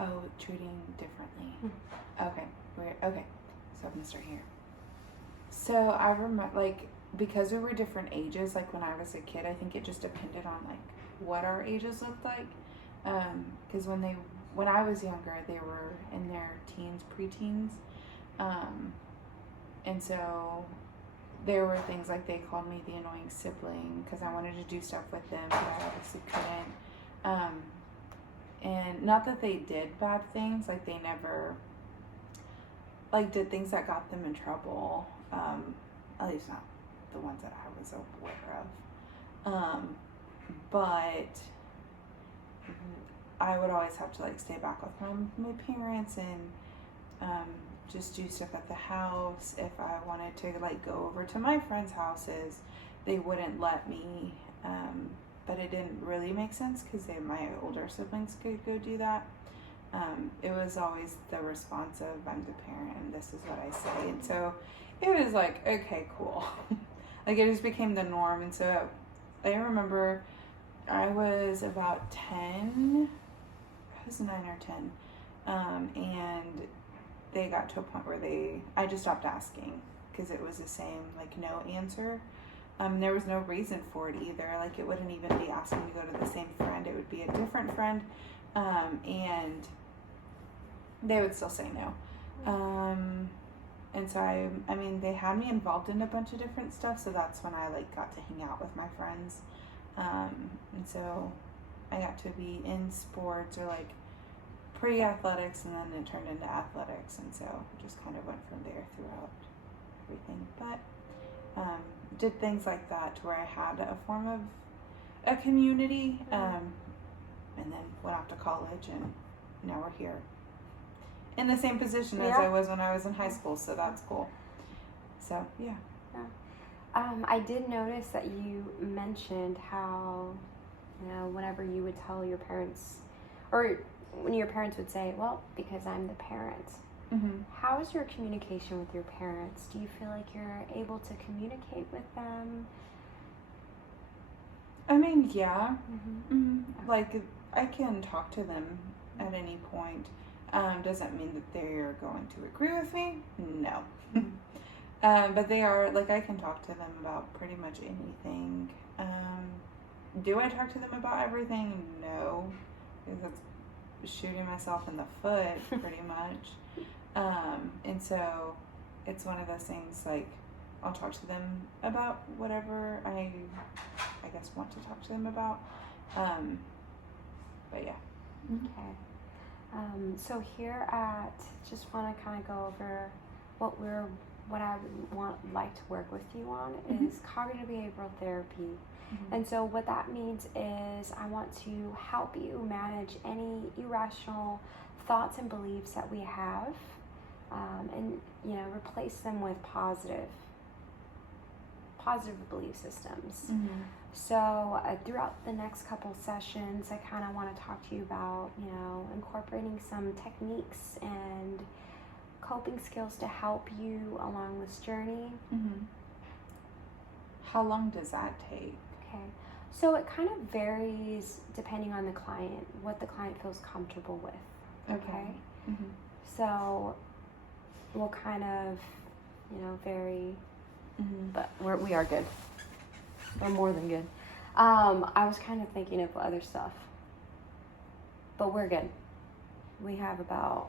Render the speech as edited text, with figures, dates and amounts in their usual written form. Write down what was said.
Oh, treating differently. Okay. Okay. So I'm gonna start here. So I remember, like, because we were different ages, like when I was a kid, I think it just depended on like what our ages looked like. Because when I was younger, they were in their teens, preteens, and so there were things like they called me the annoying sibling because I wanted to do stuff with them, but I obviously couldn't. And not that they did bad things, like they never like did things that got them in trouble. At least not the ones that I was aware of. But I would always have to like stay back with my parents and just do stuff at the house. If I wanted to like go over to my friends' houses, they wouldn't let me. But it didn't really make sense because my older siblings could go do that. It was always the response of I'm the parent and this is what I say, and so it was like, okay, cool. Like it just became the norm. And so I remember I was about 10, I was 9 or 10, and they got to a point where I just stopped asking because it was the same like no answer. There was no reason for it either. Like it wouldn't even be asking to go to the same friend. It would be a different friend, and they would still say no. And so I mean, they had me involved in a bunch of different stuff. So that's when I like got to hang out with my friends, and so I got to be in sports or like pre-athletics, and then it turned into athletics, and so just kind of went from there throughout everything. But did things like that to where I had a form of a community, and then went off to college, and now we're here in the same position as I was when I was in high school, so that's cool. So yeah. I did notice that you mentioned how, whenever you would tell your parents, or when your parents would say, well, because I'm the parent. Mm-hmm. How is your communication with your parents? Do you feel like you're able to communicate with them? I mean, yeah. Like, I can talk to them at any point. Doesn't mean that they're going to agree with me. No. But they are, like, I can talk to them about pretty much anything. Do I talk to them about everything? No. Because that's shooting myself in the foot, pretty much. And so it's one of those things, like, I'll talk to them about whatever I guess want to talk to them about. But yeah. Okay. So here at, just want to kind of go over what I would like to work with you on is cognitive behavioral therapy. And so what that means is I want to help you manage any irrational thoughts and beliefs that we have, and replace them with positive belief systems. So throughout the next couple sessions, I kind of want to talk to you about incorporating some techniques and coping skills to help you along this journey. How long does that take? Okay, so it kind of varies depending on the client, what the client feels comfortable with. Okay. So we'll kind of vary, but we are good. We're more than good. I was kind of thinking of other stuff, but we're good. We have about